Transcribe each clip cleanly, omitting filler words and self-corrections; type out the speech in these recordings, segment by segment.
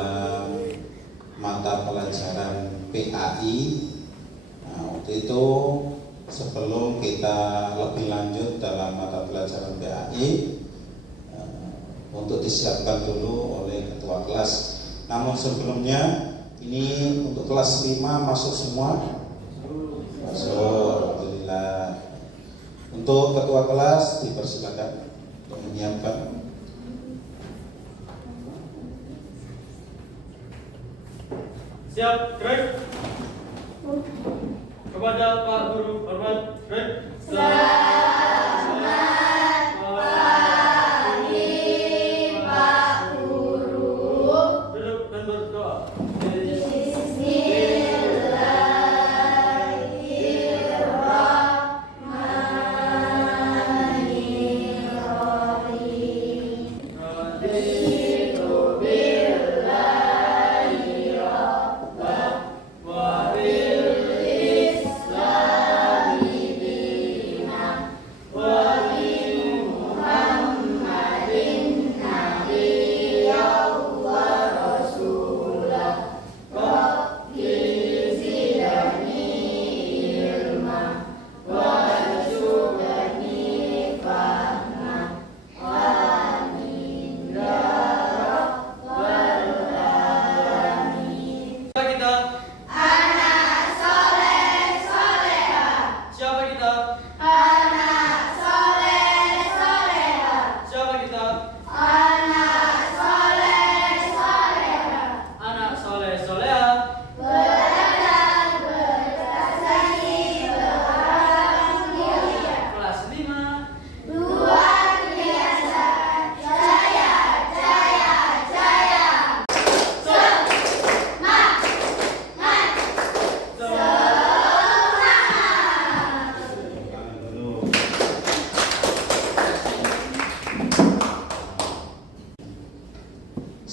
dalam mata pelajaran PAI. Nah, waktu itu sebelum kita lebih lanjut dalam mata pelajaran PAI, untuk disiapkan dulu oleh ketua kelas. Namun sebelumnya ini untuk kelas 5 masuk semua? Masuk, alhamdulillah. Untuk ketua kelas dipersilakan untuk menyiapkan. Siap, gerak. Kepada Pak Guru hormat, gerak. Selamat pagi Pak Guru. Duduk dan berdoa. Bismillahirrahmanirrahim.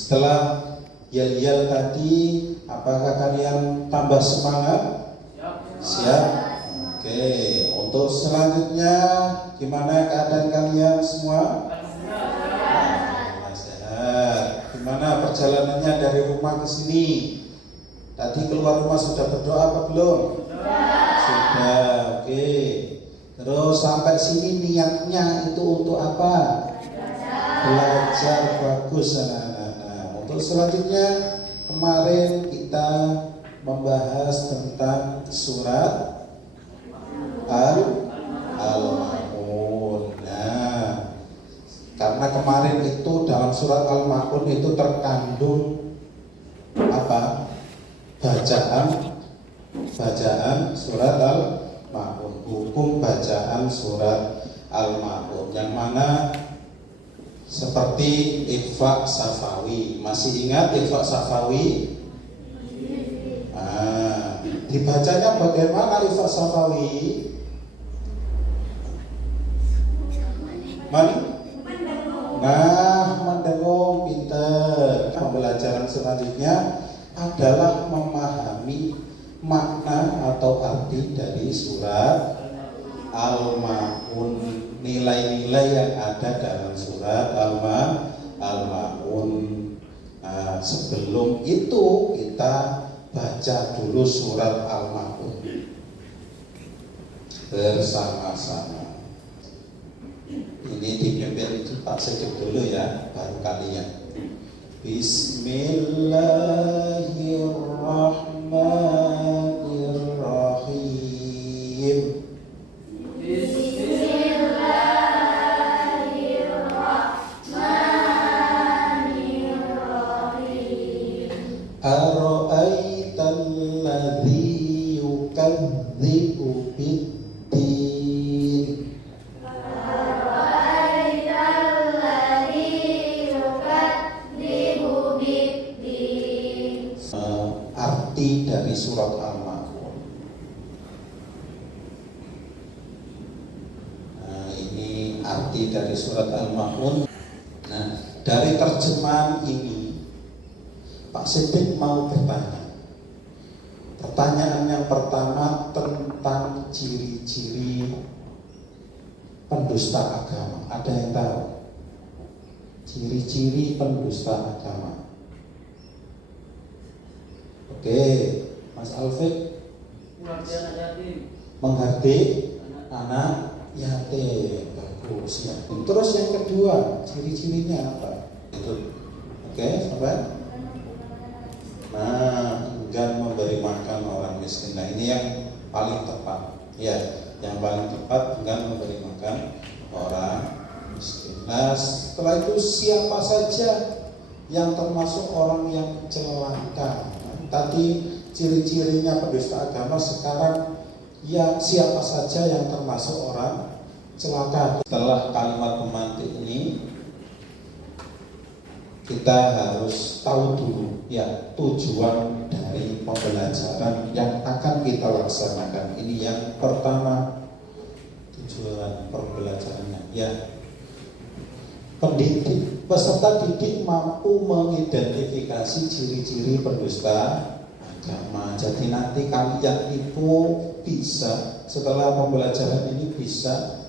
Setelah yel-yel tadi, apakah kalian tambah semangat? Siap? Oke, untuk selanjutnya gimana keadaan kalian semua? Alhamdulillah sehat. Gimana perjalanannya dari rumah ke sini? Tadi keluar rumah sudah berdoa apa belum? Sudah, oke. Terus sampai sini niatnya itu untuk apa? Belajar, bagus anak-anak. Untuk selanjutnya kemarin kita membahas tentang surat Al-Ma'un. Nah, karena kemarin itu dalam surat Al-Ma'un itu terkandung apa? Bacaan surat Al-Ma'un, hukum bacaan surat Al-Ma'un, yang mana seperti Iqfa Safawi. Masih ingat Iqfa Safawi? Nah, dibacanya bagaimana Iqfa Safawi? Mendengung, pinter. Pembelajaran selanjutnya adalah memahami makna atau arti dari surat Al-Ma'un, nilai-nilai yang ada dalam surat Al-Ma'un. Nah, sebelum itu kita baca dulu surat Al-Ma'un bersama-sama. Ini dipimpin Pak Sejuk dulu ya, baru kalian. Bismillahirrahmanirrahim. Ara'aital ladzi yukadzibu biddin. Arti dari surat Al-Ma'un. Nah, ini arti dari surat Al-Ma'un. Nah, dari terjemahan ini Pak Siddiq mau bertanya. Pertanyaan yang pertama tentang ciri-ciri pendusta agama. Ada yang tahu? Ciri-ciri pendusta agama. Oke, Mas Alfik, Pengabdian anak yatim. menghargai anak yatim. Bagus ya. Terus yang kedua, ciri-cirinya apa? Itu. Oke, sampai. Nah, enggan memberi makan orang miskin. Nah, ini yang paling tepat. Ya, yang paling tepat enggan memberi makan orang miskin. Nah, setelah itu siapa saja yang termasuk orang yang celaka. Nah, tadi ciri-cirinya pendusta agama, sekarang ya siapa saja yang termasuk orang celaka. Setelah kalimat pemantik ini, kita harus tahu dulu ya tujuan dari pembelajaran yang akan kita laksanakan. Ini yang pertama, tujuan pembelajarannya ya. Pendidik, peserta didik mampu mengidentifikasi ciri-ciri pendusta agama. Jadi nanti kalian itu bisa, setelah pembelajaran ini bisa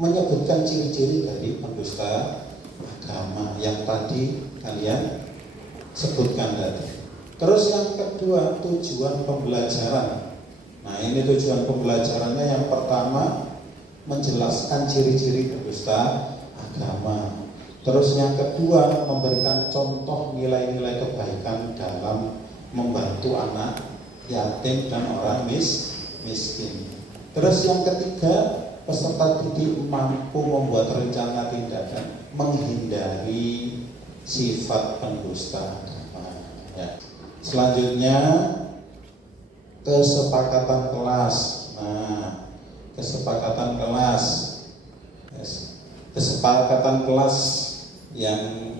menyebutkan ciri-ciri dari pendusta agama yang tadi kalian sebutkan tadi. Terus yang kedua, tujuan pembelajaran. Nah, ini tujuan pembelajarannya yang pertama menjelaskan ciri-ciri pendusta agama. Terus yang kedua, memberikan contoh nilai-nilai kebaikan dalam membantu anak yatim dan orang miskin. Terus yang ketiga, peserta didik mampu membuat rencana tindakan menghindari sifat pendusta agama. Ya. Selanjutnya, kesepakatan kelas. Nah, kesepakatan kelas. Kesepakatan kelas yang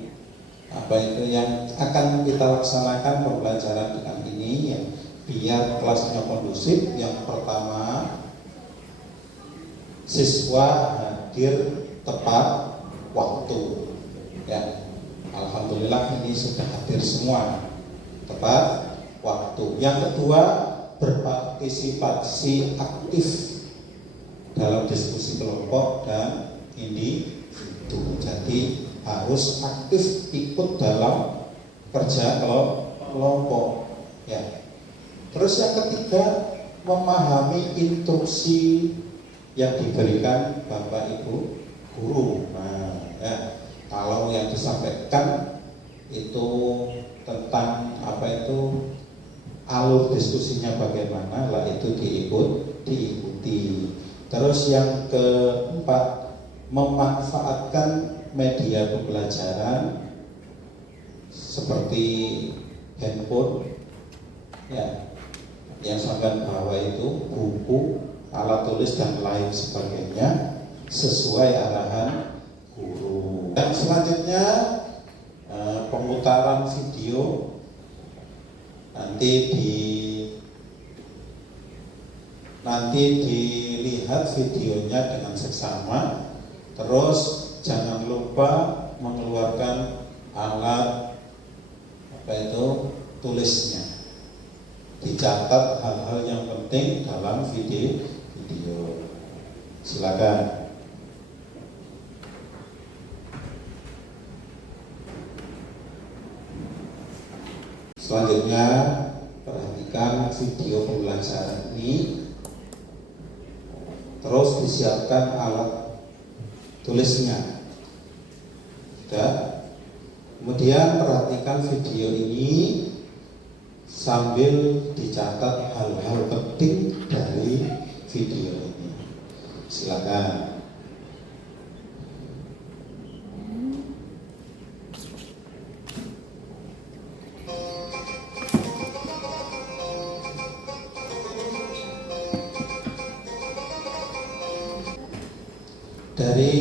yang akan kita laksanakan pembelajaran dengan ini ya, biar kelasnya kondusif. Yang pertama, siswa hadir tepat waktu ya. Alhamdulillah ini sudah hadir semua tepat waktu. Yang kedua, berpartisipasi aktif dalam diskusi kelompok dan individu. Jadi harus aktif ikut dalam kerja kelompok ya. Terus yang ketiga, memahami instruksi yang diberikan Bapak Ibu guru. Nah, ya, kalau yang disampaikan itu tentang alur diskusinya bagaimana, lah itu diikuti. Terus yang keempat, memanfaatkan media pembelajaran seperti handphone ya, yang sampai bawah itu, buku, alat tulis dan lain sebagainya sesuai arahan guru. Dan selanjutnya pemutaran video nanti dilihat videonya dengan seksama. Terus jangan lupa mengeluarkan alat tulisnya. Dicatat hal-hal yang penting dalam video. Silakan. Selanjutnya, perhatikan video pembelajaran ini. Terus disiapkan alat tulisnya. Sudah. Kemudian perhatikan video ini sambil dicatat hal-hal penting dari video ini. Silakan. Dari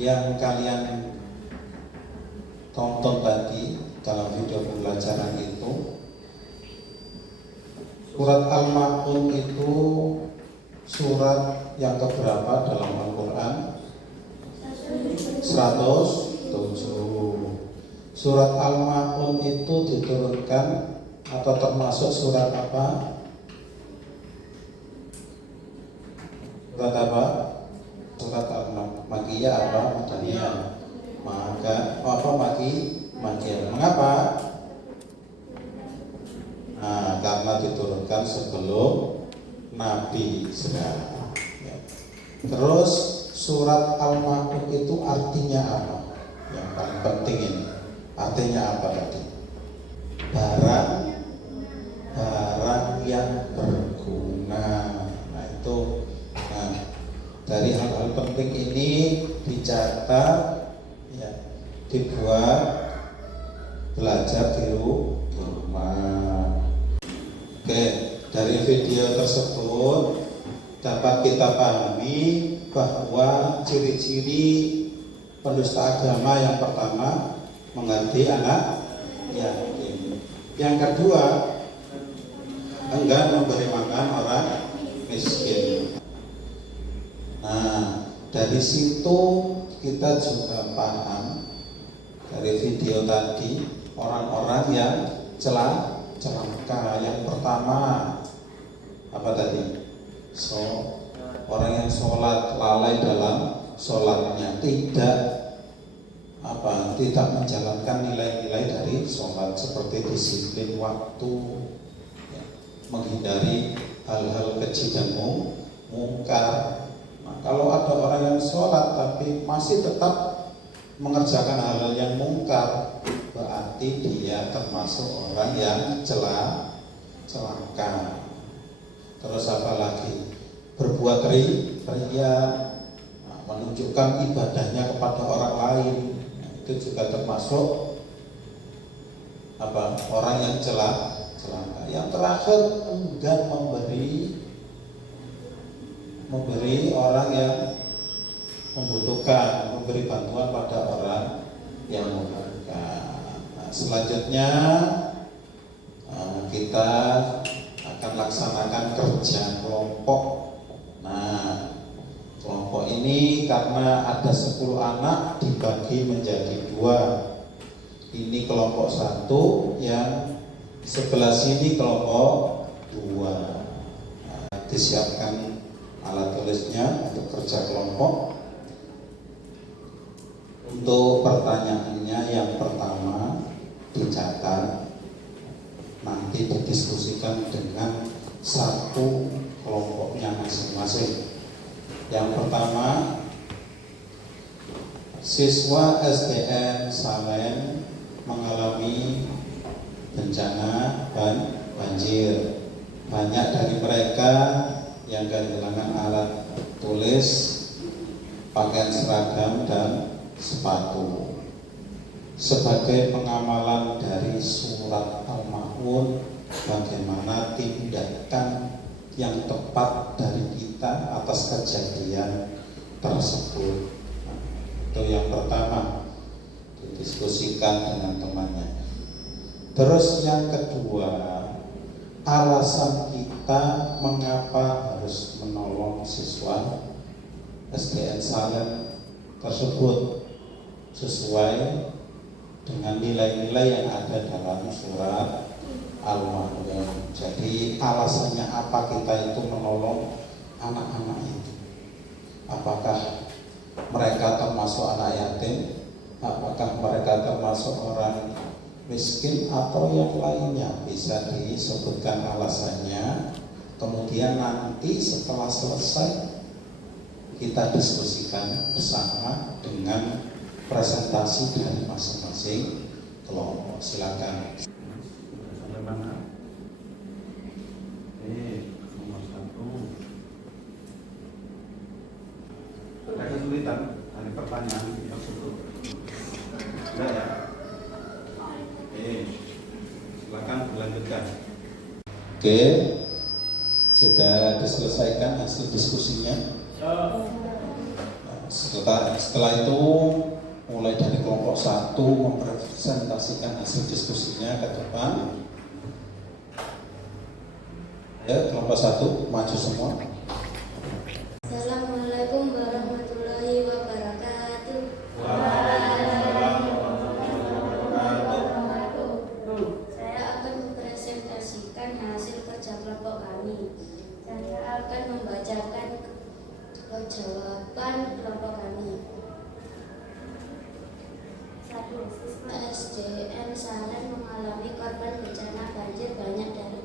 yang kalian tonton tadi dalam video pembelajaran itu, surat Al-Ma'un itu surat yang keberapa dalam Al-Quran? 107. Surat Al-Ma'un itu diturunkan atau termasuk surat apa? Surat apa? Surat Al-Makkiyah apa? Madaniyah. Makiyah. Mengapa? telah diturunkan sebelum Nabi Israel. Ya. Terus surat Al-Ma'un itu artinya apa? Yang paling penting ini, artinya apa tadi? Barang yang berguna. Nah itu, dari hal-hal penting ini dicatat, ya, dibuat, belajar di rumah. Oke, dari video tersebut dapat kita pahami bahwa ciri-ciri pendusta agama yang pertama mengerti anak yatim. Yang kedua, enggan memberi makan orang miskin. Nah, dari situ kita juga paham dari video tadi orang-orang yang celaka. Yang pertama apa tadi? Orang yang sholat lalai dalam sholatnya, tidak menjalankan nilai-nilai dari sholat seperti disiplin waktu, ya, menghindari hal-hal keji dan mungkar. Nah, kalau ada orang yang sholat tapi masih tetap mengerjakan hal-hal yang mungkar, berarti dia termasuk orang yang celaka. Terus apa lagi? Berbuat ria, menunjukkan ibadahnya kepada orang lain, itu juga termasuk orang yang celaka. Yang terakhir, enggan memberi orang yang membutuhkan, memberi bantuan pada orang yang membutuhkan. Nah, selanjutnya kita akan laksanakan kerja kelompok. Nah, kelompok ini karena ada 10 anak dibagi menjadi 2. Ini kelompok 1, yang sebelah sini kelompok 2. Nah, disiapkan alat tulisnya untuk kerja kelompok. Untuk pertanyaannya, yang pertama dicatat, nanti didiskusikan dengan satu kelompoknya masing-masing. Yang pertama, siswa SDN Salen mengalami bencana banjir. Banyak dari mereka yang kehilangan alat tulis, pakaian seragam, dan sepatu. Sebagai pengamalan dari surat Al-Ma'un, bagaimana tindakan yang tepat dari kita atas kejadian tersebut. Nah, itu yang pertama, didiskusikan dengan temannya. Terus yang kedua, alasan kita mengapa harus menolong siswa SDN Salen tersebut sesuai dengan nilai-nilai yang ada dalam surat Al-Ma'un. Jadi alasannya apa kita itu menolong anak-anak itu? Apakah mereka termasuk anak yatim? Apakah mereka termasuk orang miskin atau yang lainnya? Bisa disebutkan alasannya. Kemudian nanti setelah selesai kita diskusikan bersama dengan presentasi dari masing-masing kelompok. Silakan. Sampai mana? Nomor 1. Ada kesulitan dari pertanyaan tersebut. Enggak ya? Silakan dilanjutkan. Oke, sudah diselesaikan hasil diskusinya. Setelah itu mulai dari kelompok 1 mempresentasikan hasil diskusinya ke depan. Ya, kelompok 1 maju semua. Assalamualaikum warahmatullahi wabarakatuh. Saya akan mempresentasikan hasil kerja kelompok kami. Saya akan membacakan jawaban kelompok kami. 1. Siswa SDN Salen mengalami korban bencana banjir. Banyak dari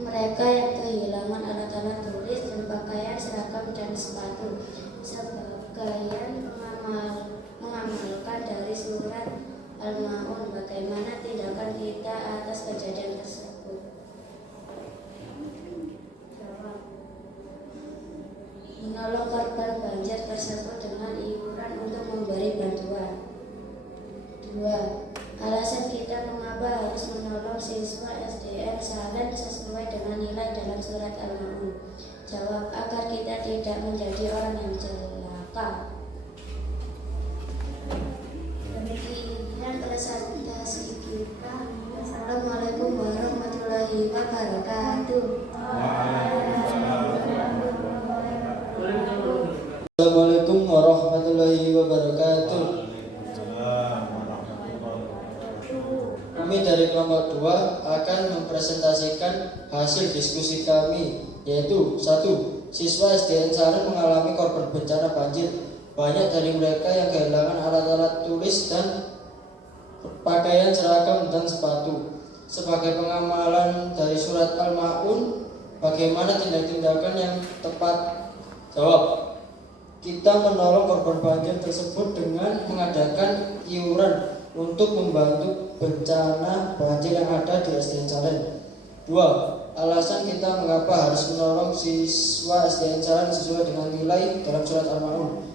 mereka mereka yang kehilangan alat-alat tulis dan pakaian seragam dan sepatu. Sebagian mengamalkan dari surat Al-Ma'un. Bagaimana tindakan kita atas kejadian tersebut? Jawab. Menolong korban banjir tersebut dengan iuran untuk memberi bantuan. 2. Alasan kita mengapa harus menolong siswa SDN Salen sesuai dengan nilai dalam surat Al-Ma'un. Jawab, agar kita tidak menjadi orang yang celaka. Demikian presentasi kita. Assalamualaikum warahmatullahi wabarakatuh. Assalamualaikum warahmatullahi wabarakatuh. Kami dari kelompok 2 akan mempresentasikan hasil diskusi kami, yaitu 1. Siswa SDN Saren mengalami korban bencana banjir. Banyak dari mereka yang kehilangan alat-alat tulis dan pakaian seragam dan sepatu. Sebagai pengamalan dari surat Al-Ma'un, bagaimana tindak-tindakan yang tepat? Jawab. Kita menolong korban banjir tersebut dengan mengadakan iuran untuk membantu bencana banjir yang ada di SDN Saren. 2. Alasan kita mengapa harus menolong siswa SDN Saren sesuai dengan nilai dalam surat Al-Ma'un.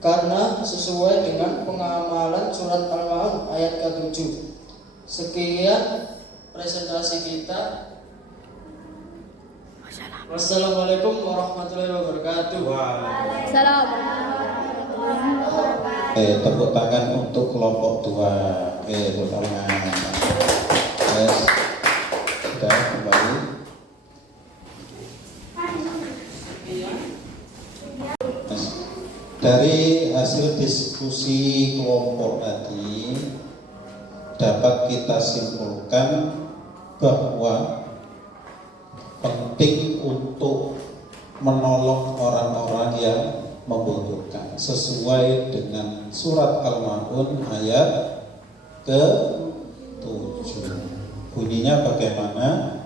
Karena sesuai dengan pengamalan surat Al-Ma'un ayat ke-7. Sekian presentasi kita. Wassalamualaikum warahmatullahi wabarakatuh. Tepuk tangan untuk kelompok 2. Tepuk tangan. Sudah kembali. Dari hasil diskusi kelompok tadi dapat kita simpulkan bahwa penting untuk menolong orang-orang yang membutuhkan sesuai dengan surat Al-Ma'un ayat ke-7. Bunyinya bagaimana?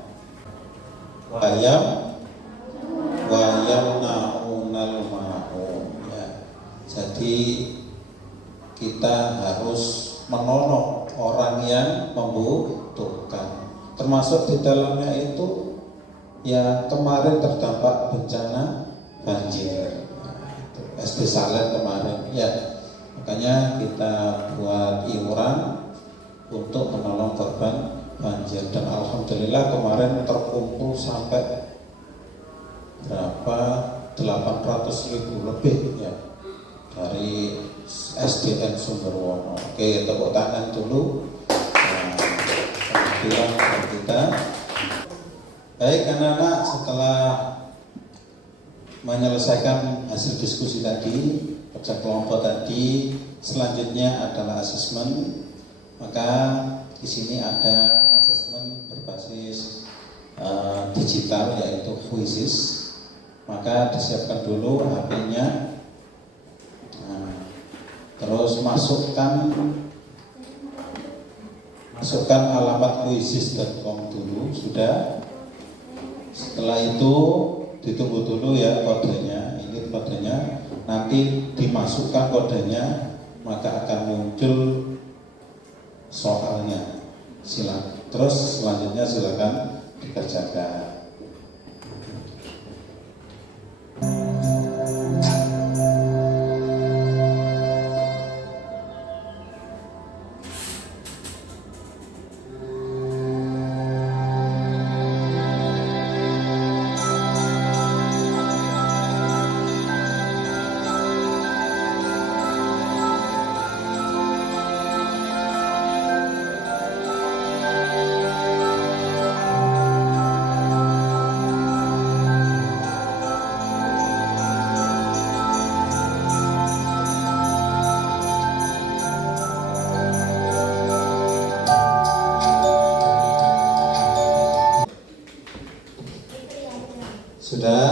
Wayamna'unal ma'un. Ya. Jadi kita harus menolong orang yang membutuhkan. Termasuk di dalamnya itu ya kemarin terdampak bencana banjir. SD Salen kemarin ya, makanya kita buat iuran untuk menolong korban banjir dan alhamdulillah kemarin terkumpul sampai berapa 800.000 lebih ya dari SDN Sumberwono. Oke, tepuk tangan dulu. Kemudian kita baik anak-anak, setelah menyelesaikan hasil diskusi tadi, kerja kelompok tadi, selanjutnya adalah asesmen. Maka di sini ada asesmen berbasis digital yaitu quizzes. Maka disiapkan dulu HP-nya. Terus masukkan alamat quizzes.com dulu, sudah. Setelah itu ditunggu dulu ya kodenya, ini kodenya, nanti dimasukkan kodenya maka akan muncul soalnya. Silakan. Terus selanjutnya silakan dikerjakan. Sudah,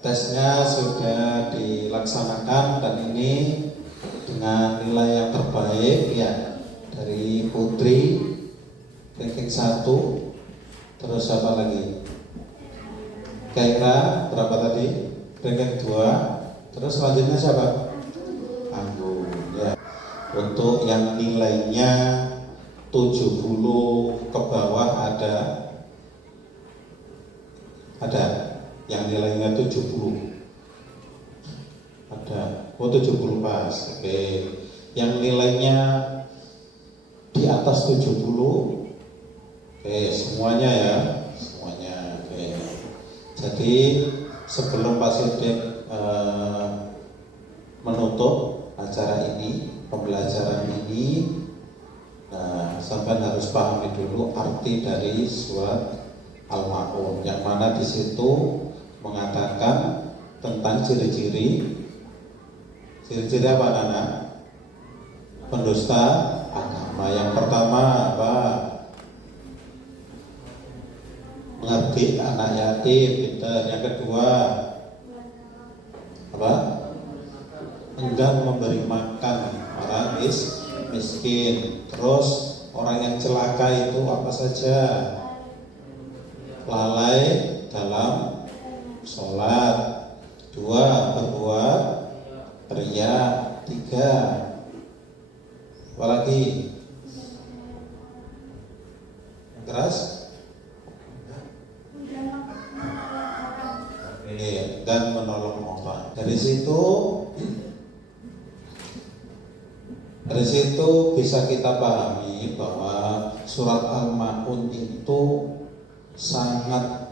tesnya sudah dilaksanakan dan ini dengan nilai yang terbaik ya dari Putri ranking 1 Terus apa lagi? Kaira berapa tadi? Peringkat 2. Terus selanjutnya siapa? Anggun ya. Untuk yang nilainya 70 ke bawah ada yang nilainya 70 ada. Oh 70 pas. Oke. Yang nilainya di atas 70. Oke, semuanya ya, semuanya. Oke. Jadi sebelum Pak Sidik menutup acara ini, pembelajaran ini, nah, sampai harus pahami dulu arti dari surat Al-Ma'un, yang mana di situ mengatakan tentang ciri-ciri apa Nana? Pendusta agama. Yang pertama apa? Mengerti anak yatim, pintar. Yang kedua apa? Enggan memberi makan orang miskin. Terus orang yang celaka itu apa saja? Lalai dalam sholat. 2. Berbuat riya. 3. Apalagi? Keras? Dan menolong orang. Dari situ bisa kita pahami bahwa surat Al-Ma'un itu sangat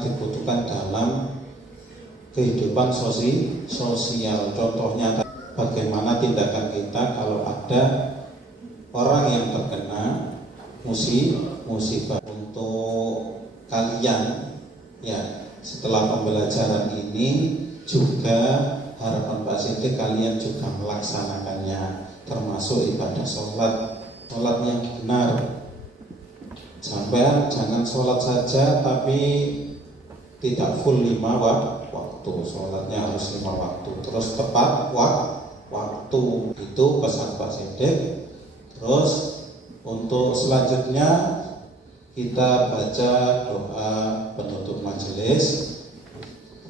dibutuhkan dalam kehidupan sosial. Contohnya bagaimana tindakan kita kalau ada orang yang terkena musibah. Untuk kalian ya, setelah pembelajaran ini juga harapan Pak Sidik kalian juga melaksanakannya, termasuk ibadah sholat yang benar. Sampai jangan sholat saja tapi tidak full 5 waktu, sholatnya harus 5 waktu, terus tepat waktu. Itu pesan Pak Sidik. Terus untuk selanjutnya kita baca doa penutup majelis,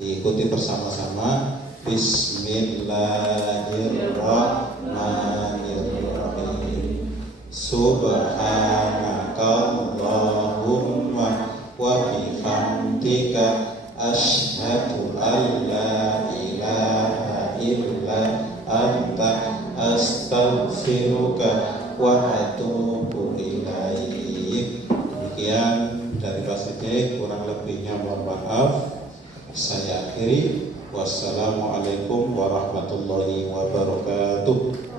diikuti bersama-sama. Bismillahirrahmanirrahim. Subhanakallahumma wa bihamdika asyhadu an la ilaha illa anta astaghfiruka wa atubu ilaik. Demikian dari Pak Sidik, kurang lebihnya mohon maaf. Saya akhiri. Wassalamualaikum warahmatullahi wabarakatuh.